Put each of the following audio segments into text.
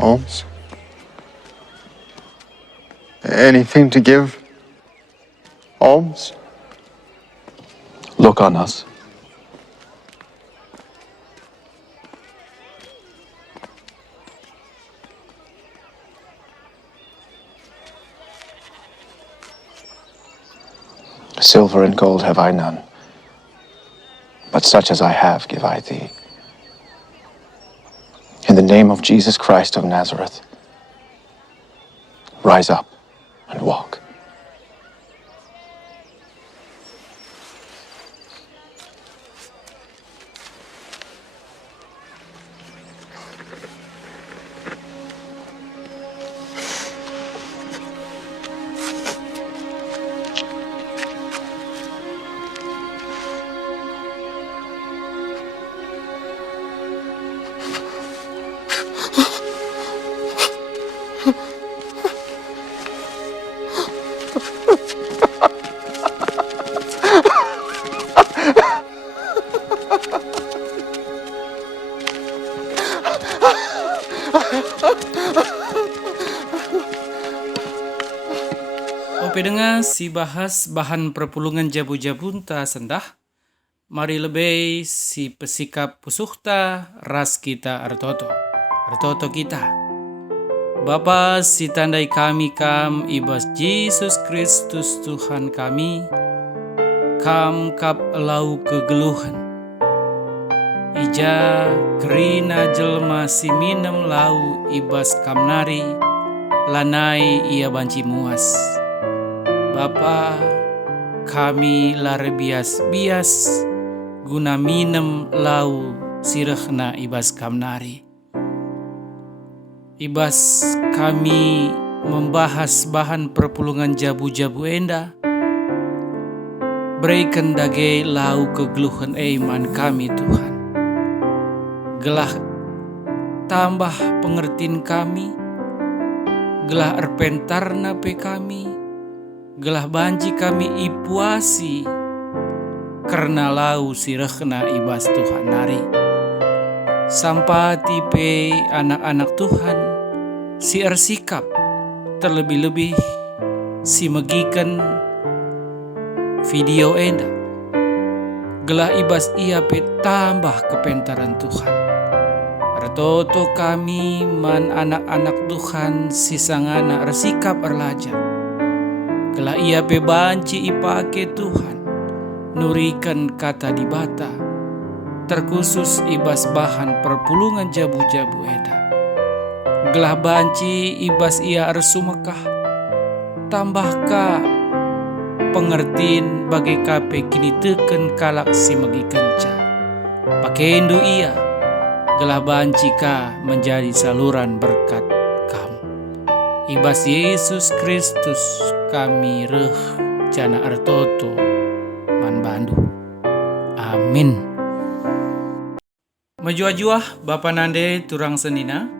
Alms? Anything to give? Alms? Look on us. Silver and gold have I none, but such as I have give I thee. In the name of Jesus Christ of Nazareth, rise up and walk. Ope dengar si bahas bahan perpulungan jabu-jabun ta sendah. Mari lebih si pesikap pusuhta ras kita artoto. Artoto kita. Bapa si tandai kami kam ibas Yesus Kristus Tuhan kami. Kam kap lau kegeluhan. Ija kerina jelma si minum lau ibas kamnari. Lanai ia banci muas. Bapa, kami lare bias-bias guna minem lau sirehna ibas kamnari. Ibas kami membahas bahan perpulungan jabu-jabu enda. Berikan dage lau kegeluhan iman kami Tuhan. Gelah tambah pengertian kami. Gelah erpentarna pe kami. Gelah banci kami ipuasi karena lau sirehna ibas Tuhan nari. Sampati pe anak-anak Tuhan si ersikap terlebih-lebih si megikan video enda. Gelah ibas ia pe tambah kepentaran Tuhan. Artoto kami man anak-anak Tuhan si sangana ersikap erlajar. Gelah ia pe banci ipake Tuhan, nurikan kata di bata, terkhusus ibas bahan perpulungan jabu-jabu eda. Gelah banci ibas ia arsumekah, tambahkah pengertiin bagai kape kini teken kalak si megi kenca. Pakendo ia, gelah banci ka menjadi saluran berkat kam. Ibas Yesus Kristus kami reh jana artoto man bandu. Amin. Majua-juah Bapa Nande turang senina,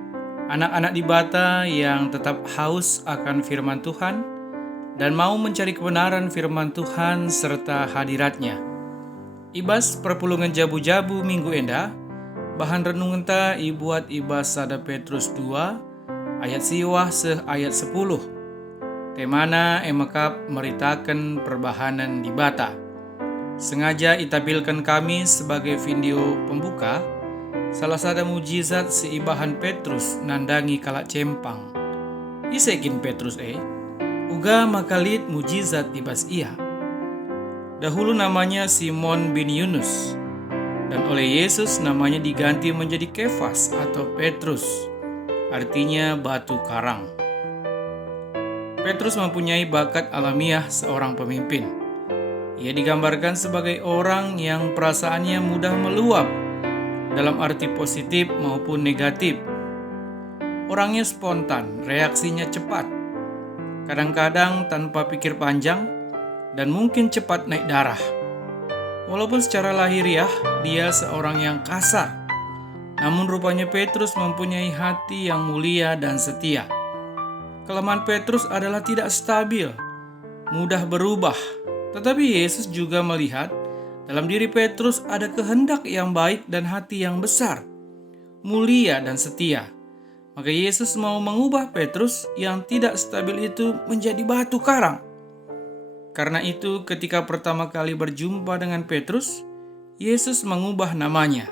anak-anak di bata yang tetap haus akan firman Tuhan dan mau mencari kebenaran firman Tuhan serta hadiratnya. Ibas perpulungan jabu-jabu minggu enda, bahan renungan ta ibuat ibas sada Petrus 2 ayat siwah ayat 10. Temana emakap meritakan perbahanan di bata. Sengaja itampilkan kami sebagai video pembuka salah satu mujizat seibahan Petrus nandangi kalak cempang. Isekin Petrus uga makalit mujizat ibas ia. Dahulu namanya Simon bin Yunus dan oleh Yesus namanya diganti menjadi Kefas atau Petrus, artinya batu karang. Petrus mempunyai bakat alamiah seorang pemimpin. Ia digambarkan sebagai orang yang perasaannya mudah meluap dalam arti positif maupun negatif. Orangnya spontan, reaksinya cepat, kadang-kadang tanpa pikir panjang, dan mungkin cepat naik darah. Walaupun secara lahiriah dia seorang yang kasar, namun rupanya Petrus mempunyai hati yang mulia dan setia. Kelemahan Petrus adalah tidak stabil, mudah berubah. Tetapi Yesus juga melihat dalam diri Petrus ada kehendak yang baik dan hati yang besar, mulia dan setia. Maka Yesus mau mengubah Petrus yang tidak stabil itu menjadi batu karang. Karena itu ketika pertama kali berjumpa dengan Petrus, Yesus mengubah namanya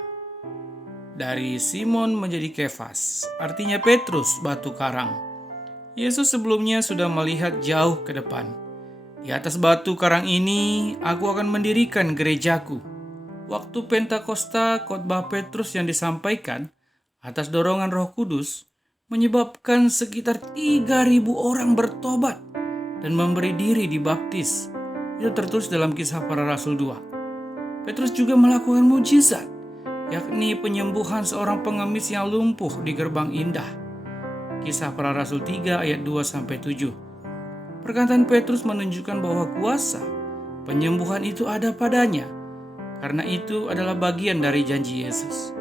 dari Simon menjadi Kefas, artinya Petrus, batu karang. Yesus sebelumnya sudah melihat jauh ke depan. Di atas batu karang ini, aku akan mendirikan gerejaku. Waktu Pentakosta, khotbah Petrus yang disampaikan atas dorongan Roh Kudus menyebabkan sekitar 3.000 orang bertobat dan memberi diri dibaptis. Itu tertulis dalam Kisah Para Rasul 2. Petrus juga melakukan mujizat, yakni penyembuhan seorang pengemis yang lumpuh di Gerbang Indah. Kisah Para Rasul 3 ayat 2-7. Perkataan Petrus menunjukkan bahwa kuasa penyembuhan itu ada padanya. Karena itu adalah bagian dari janji Yesus.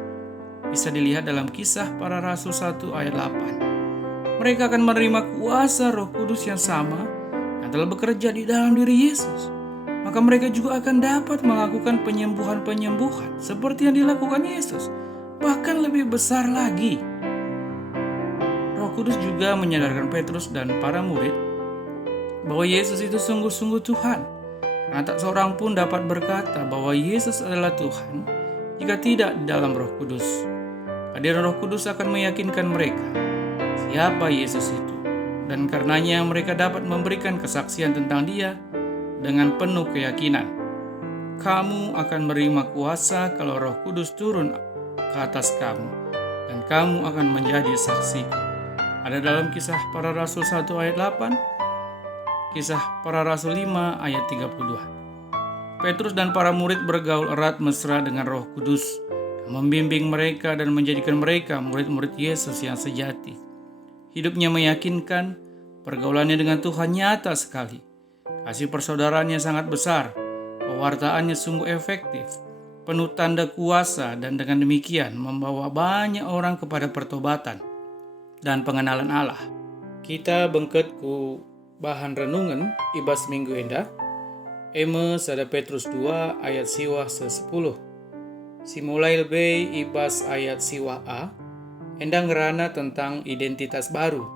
Bisa dilihat dalam Kisah Para Rasul 1 ayat 8. Mereka akan menerima kuasa Roh Kudus yang sama yang telah bekerja di dalam diri Yesus. Maka mereka juga akan dapat melakukan penyembuhan-penyembuhan seperti yang dilakukan Yesus, bahkan lebih besar lagi. Roh Kudus juga menyadarkan Petrus dan para murid bahwa Yesus itu sungguh-sungguh Tuhan. Karena tak seorang pun dapat berkata bahwa Yesus adalah Tuhan jika tidak di dalam Roh Kudus. Kehadiran Roh Kudus akan meyakinkan mereka siapa Yesus itu, dan karenanya mereka dapat memberikan kesaksian tentang Dia dengan penuh keyakinan. Kamu akan menerima kuasa kalau Roh Kudus turun ke atas kamu, dan kamu akan menjadi saksiku. Ada dalam Kisah Para Rasul 1 ayat 8, Kisah Para Rasul 5 ayat 32. Petrus dan para murid bergaul erat mesra dengan Roh Kudus yang membimbing mereka dan menjadikan mereka murid-murid Yesus yang sejati. Hidupnya meyakinkan, pergaulannya dengan Tuhan nyata sekali. Kasih persaudaraannya sangat besar, pewartaannya sungguh efektif, penuh tanda kuasa, dan dengan demikian membawa banyak orang kepada pertobatan dan pengenalan Allah. Kita bengket ku bahan renungan ibas minggu endah. Eme sada Petrus 2 ayat siwah se-10. Simulai lebih ibas ayat siwah A. Endang ngerana tentang identitas baru.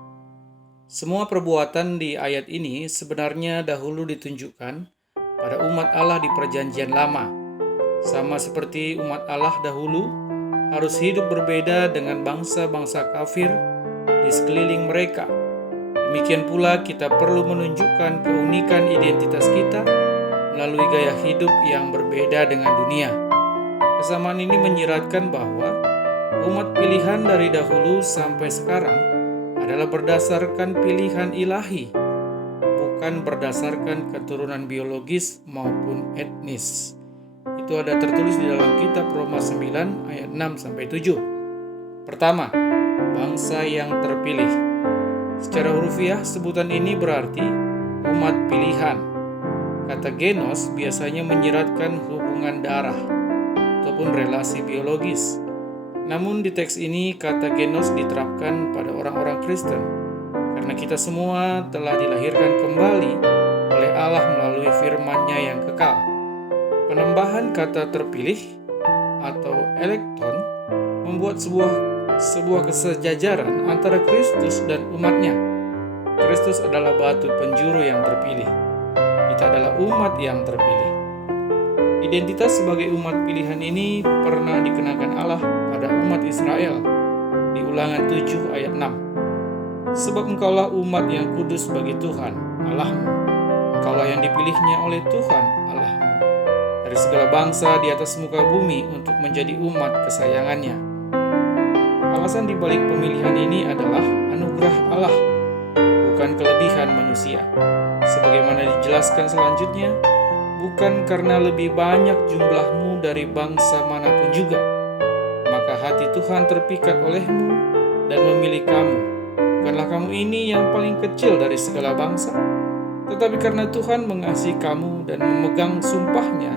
Semua perbuatan di ayat ini sebenarnya dahulu ditunjukkan pada umat Allah di Perjanjian Lama. Sama seperti umat Allah dahulu harus hidup berbeda dengan bangsa-bangsa kafir di sekeliling mereka. Demikian pula kita perlu menunjukkan keunikan identitas kita melalui gaya hidup yang berbeda dengan dunia. Kesamaan ini menyiratkan bahwa umat pilihan dari dahulu sampai sekarang adalah berdasarkan pilihan ilahi, bukan berdasarkan keturunan biologis maupun etnis. Itu ada tertulis di dalam kitab Roma 9 ayat 6-7. Pertama, bangsa yang terpilih. Secara hurufiah, sebutan ini berarti umat pilihan. Kata genos biasanya menyiratkan hubungan darah ataupun relasi biologis. Namun di teks ini kata genos diterapkan pada orang-orang Kristen karena kita semua telah dilahirkan kembali oleh Allah melalui firman-Nya yang kekal. Penambahan kata terpilih atau elekton membuat sebuah kesejajaran antara Kristus dan umatnya. Kristus adalah batu penjuru yang terpilih. Kita adalah umat yang terpilih. Identitas sebagai umat pilihan ini pernah dikenakan Allah pada umat Israel di Ulangan 7 ayat 6. Sebab engkaulah umat yang kudus bagi Tuhan Allahmu. Engkaulah yang dipilihnya oleh Tuhan Allahmu dari segala bangsa di atas muka bumi untuk menjadi umat kesayangannya. Alasan dibalik pemilihan ini adalah anugerah Allah, bukan kelebihan manusia. Sebagaimana dijelaskan selanjutnya, bukan karena lebih banyak jumlahmu dari bangsa manapun juga, maka hati Tuhan terpikat olehmu dan memilih kamu. Bukanlah kamu ini yang paling kecil dari segala bangsa, tetapi karena Tuhan mengasihi kamu dan memegang sumpahnya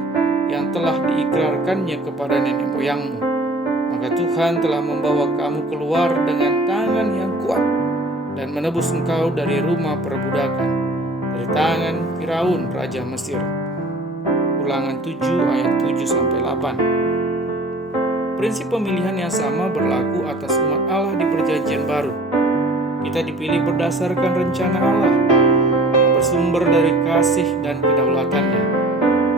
yang telah diikrarkannya kepada nenek moyangmu, maka Tuhan telah membawa kamu keluar dengan tangan yang kuat dan menebus engkau dari rumah perbudakan, dari tangan Firaun Raja Mesir. Ulangan 7 ayat 7-8. Prinsip pemilihan yang sama berlaku atas umat Allah di Perjanjian Baru. Kita dipilih berdasarkan rencana Allah yang bersumber dari kasih dan kedaulatannya.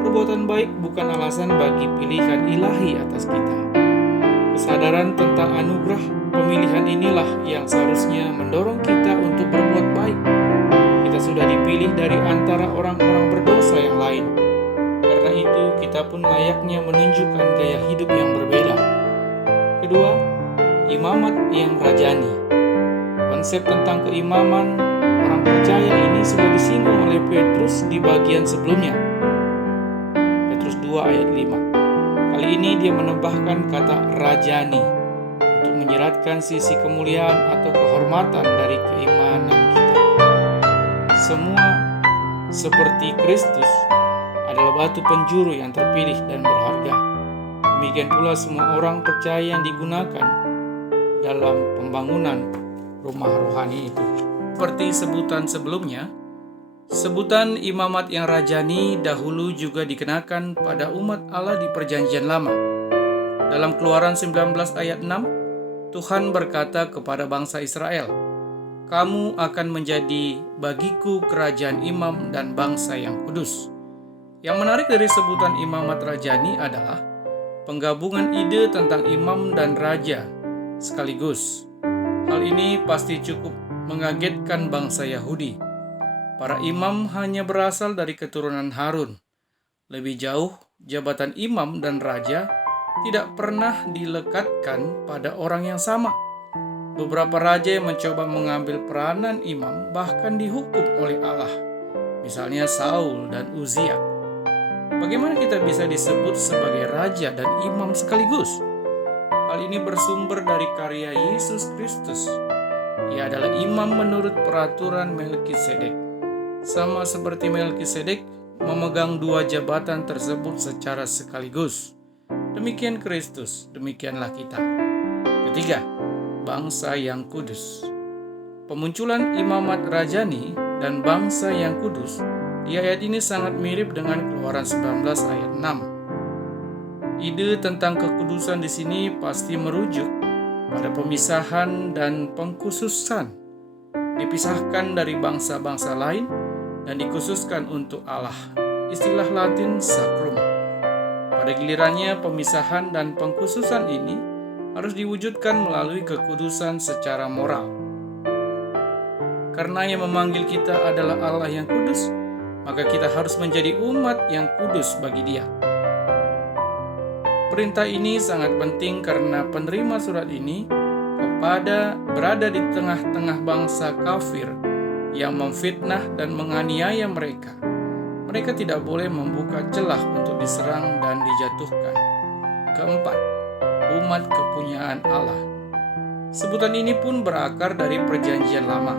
Perbuatan baik bukan alasan bagi pilihan ilahi atas kita. Kesadaran tentang anugerah pemilihan inilah yang seharusnya mendorong kita untuk berbuat baik. Kita sudah dipilih dari antara orang-orang berdosa yang lain. Karena itu, kita pun layaknya menunjukkan gaya hidup yang berbeda. Kedua, imamat yang rajani. Konsep tentang keimaman orang percaya ini sudah disinggung oleh Petrus di bagian sebelumnya. Petrus 2 ayat 5. Kali ini dia menambahkan kata rajani untuk menyeratkan sisi kemuliaan atau kehormatan dari keimanan kita. Semua seperti Kristus adalah batu penjuru yang terpilih dan berharga. Demikian pula semua orang percaya yang digunakan dalam pembangunan rumah rohani itu. Seperti sebutan sebelumnya, sebutan imamat yang rajani dahulu juga dikenakan pada umat Allah di Perjanjian Lama. Dalam Keluaran 19 ayat 6, Tuhan berkata kepada bangsa Israel, "Kamu akan menjadi bagiku kerajaan imam dan bangsa yang kudus." Yang menarik dari sebutan imamat rajani adalah penggabungan ide tentang imam dan raja sekaligus. Hal ini pasti cukup mengagetkan bangsa Yahudi. Para imam hanya berasal dari keturunan Harun. Lebih jauh, jabatan imam dan raja tidak pernah dilekatkan pada orang yang sama. Beberapa raja yang mencoba mengambil peranan imam bahkan dihukum oleh Allah. Misalnya Saul dan Uzia. Bagaimana kita bisa disebut sebagai raja dan imam sekaligus? Hal ini bersumber dari karya Yesus Kristus. Ia adalah imam menurut peraturan Melkisedek. Sama seperti Melkisedek memegang dua jabatan tersebut secara sekaligus. Demikian Kristus, demikianlah kita. Ketiga, bangsa yang kudus. Pemunculan imamat rajani dan bangsa yang kudus di ayat ini sangat mirip dengan Keluaran 19 ayat 6. Ide tentang kekudusan di sini pasti merujuk pada pemisahan dan pengkhususan, dipisahkan dari bangsa-bangsa lain dan dikhususkan untuk Allah. Istilah Latin sacrum. Pada gilirannya, pemisahan dan pengkhususan ini harus diwujudkan melalui kekudusan secara moral. Karena yang memanggil kita adalah Allah yang kudus, maka kita harus menjadi umat yang kudus bagi Dia. Perintah ini sangat penting karena penerima surat ini berada di tengah-tengah bangsa kafir yang memfitnah dan menganiaya mereka. Mereka tidak boleh membuka celah untuk diserang dan dijatuhkan. Keempat, umat kepunyaan Allah. Sebutan ini pun berakar dari Perjanjian Lama.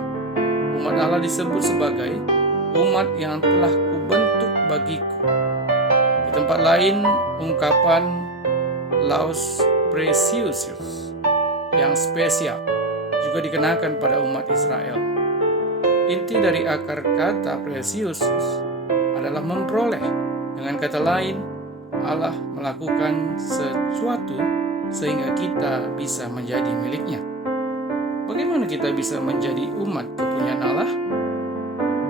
Umat Allah disebut sebagai umat yang telah kubentuk bagiku. Di tempat lain, ungkapan Laus Precious yang spesial juga dikenakan pada umat Israel. Inti dari akar kata precious adalah memperoleh. Dengan kata lain, Allah melakukan sesuatu sehingga kita bisa menjadi miliknya. Bagaimana kita bisa menjadi umat kepunyaan Allah?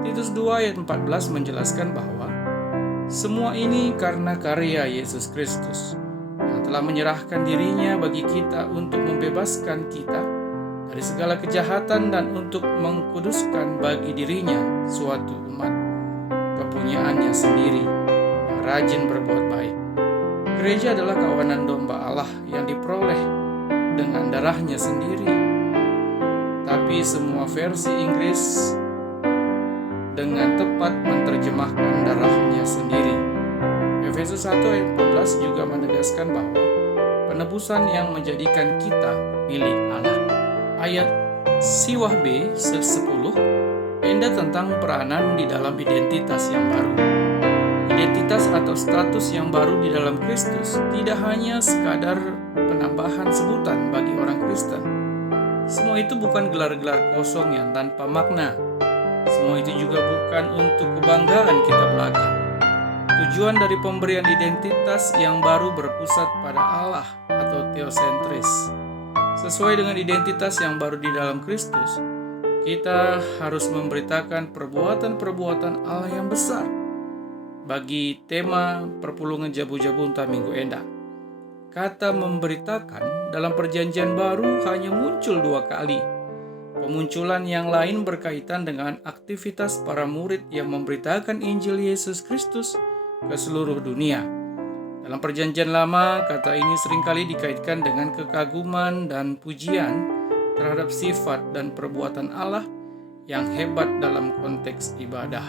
Titus 2 ayat 14 menjelaskan bahwa semua ini karena karya Yesus Kristus yang telah menyerahkan dirinya bagi kita untuk membebaskan kita dari segala kejahatan dan untuk mengkuduskan bagi dirinya suatu umat kepunyaannya sendiri yang rajin berbuat baik. Gereja adalah kawanan domba Allah yang diperoleh dengan darahnya sendiri. Tapi semua versi Inggris dengan tepat menerjemahkan darahnya sendiri. Efesus 1 ayat 14 juga menegaskan bahwa penebusan yang menjadikan kita milik Allah. Ayat Siwah B 10 endah tentang peranan di dalam identitas yang baru. Identitas atau status yang baru di dalam Kristus tidak hanya sekadar penambahan sebutan bagi orang Kristen. Semua itu bukan gelar-gelar kosong yang tanpa makna. Semua itu juga bukan untuk kebanggaan kita belaka. Tujuan dari pemberian identitas yang baru berpusat pada Allah atau teosentris. Sesuai dengan identitas yang baru di dalam Kristus, kita harus memberitakan perbuatan-perbuatan Allah yang besar. Bagi tema perpulungan Jabu-Jabu Unta Minggu Enda, kata memberitakan dalam Perjanjian Baru hanya muncul 2 kali. Pemunculan yang lain berkaitan dengan aktivitas para murid yang memberitakan Injil Yesus Kristus ke seluruh dunia. Dalam Perjanjian Lama, kata ini seringkali dikaitkan dengan kekaguman dan pujian terhadap sifat dan perbuatan Allah yang hebat dalam konteks ibadah.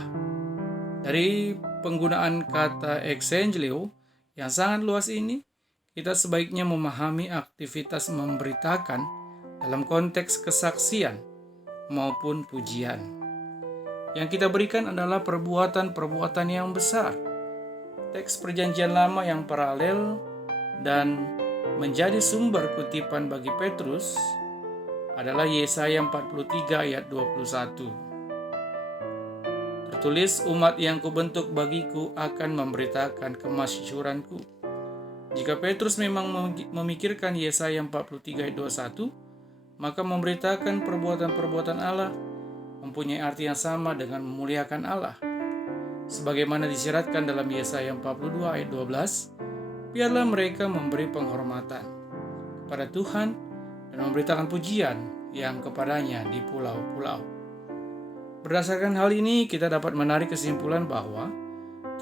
Dari penggunaan kata exangelio yang sangat luas ini, kita sebaiknya memahami aktivitas memberitakan dalam konteks kesaksian maupun pujian. Yang kita berikan adalah perbuatan-perbuatan yang besar. Teks Perjanjian Lama yang paralel dan menjadi sumber kutipan bagi Petrus adalah Yesaya 43 ayat 21. Tertulis, umat yang kubentuk bagiku akan memberitakan kemasyhuranku. Jika Petrus memang memikirkan Yesaya 43 ayat 21, maka memberitakan perbuatan-perbuatan Allah mempunyai arti yang sama dengan memuliakan Allah. Sebagaimana disyaratkan dalam Yesaya 42 ayat 12, biarlah mereka memberi penghormatan kepada Tuhan dan memberitakan pujian yang kepadanya di pulau-pulau. Berdasarkan hal ini, kita dapat menarik kesimpulan bahwa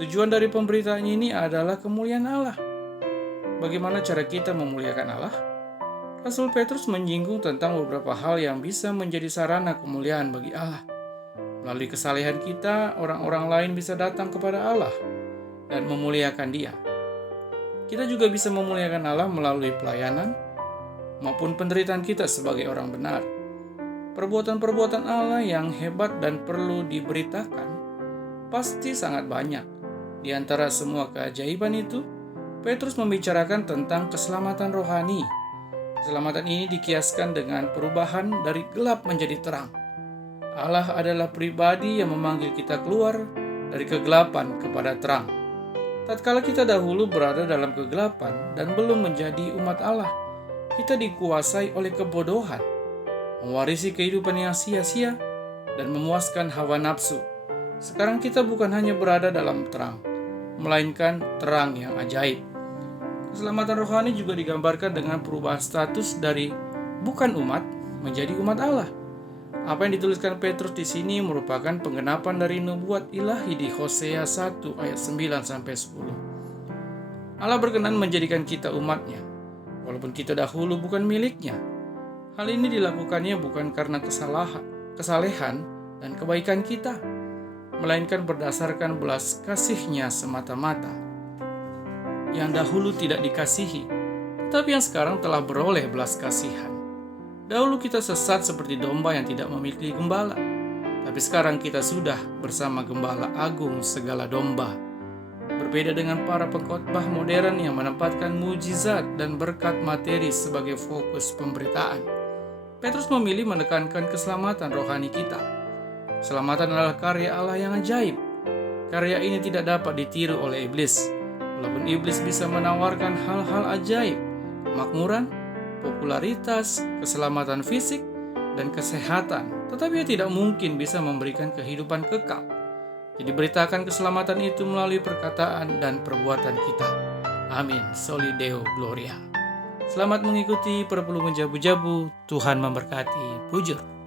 tujuan dari pemberitaan ini adalah kemuliaan Allah. Bagaimana cara kita memuliakan Allah? Rasul Petrus menyinggung tentang beberapa hal yang bisa menjadi sarana kemuliaan bagi Allah. Melalui kesalehan kita, orang-orang lain bisa datang kepada Allah dan memuliakan Dia. Kita juga bisa memuliakan Allah melalui pelayanan maupun penderitaan kita sebagai orang benar. Perbuatan-perbuatan Allah yang hebat dan perlu diberitakan pasti sangat banyak. Di antara semua keajaiban itu, Petrus membicarakan tentang keselamatan rohani. Keselamatan ini dikiaskan dengan perubahan dari gelap menjadi terang. Allah adalah pribadi yang memanggil kita keluar dari kegelapan kepada terang. Tatkala kita dahulu berada dalam kegelapan dan belum menjadi umat Allah, kita dikuasai oleh kebodohan, mewarisi kehidupan yang sia-sia, dan memuaskan hawa nafsu. Sekarang kita bukan hanya berada dalam terang, melainkan terang yang ajaib. Keselamatan rohani juga digambarkan dengan perubahan status dari bukan umat menjadi umat Allah. Apa yang dituliskan Petrus di sini merupakan penggenapan dari nubuat ilahi di Hosea 1 ayat 9 sampai 10. Allah berkenan menjadikan kita umatnya, walaupun kita dahulu bukan miliknya. Hal ini dilakukannya bukan karena kesalehan dan kebaikan kita, melainkan berdasarkan belas kasih-Nya semata-mata. Yang dahulu tidak dikasihi, tapi yang sekarang telah beroleh belas kasihan. Dahulu kita sesat seperti domba yang tidak memiliki gembala, tapi sekarang kita sudah bersama Gembala Agung segala domba. Berbeda dengan para pengkhotbah modern yang menempatkan mujizat dan berkat materi sebagai fokus pemberitaan, Petrus memilih menekankan keselamatan rohani kita. Keselamatan adalah karya Allah yang ajaib. Karya ini tidak dapat ditiru oleh iblis. Walaupun iblis bisa menawarkan hal-hal ajaib, kemakmuran, popularitas, keselamatan fisik, dan kesehatan, tetapi ia tidak mungkin bisa memberikan kehidupan kekal. Jadi beritakan keselamatan itu melalui perkataan dan perbuatan kita. Amin. Soli Deo Gloria. Selamat mengikuti perpulungan Jabu-Jabu. Tuhan memberkati. Pujur.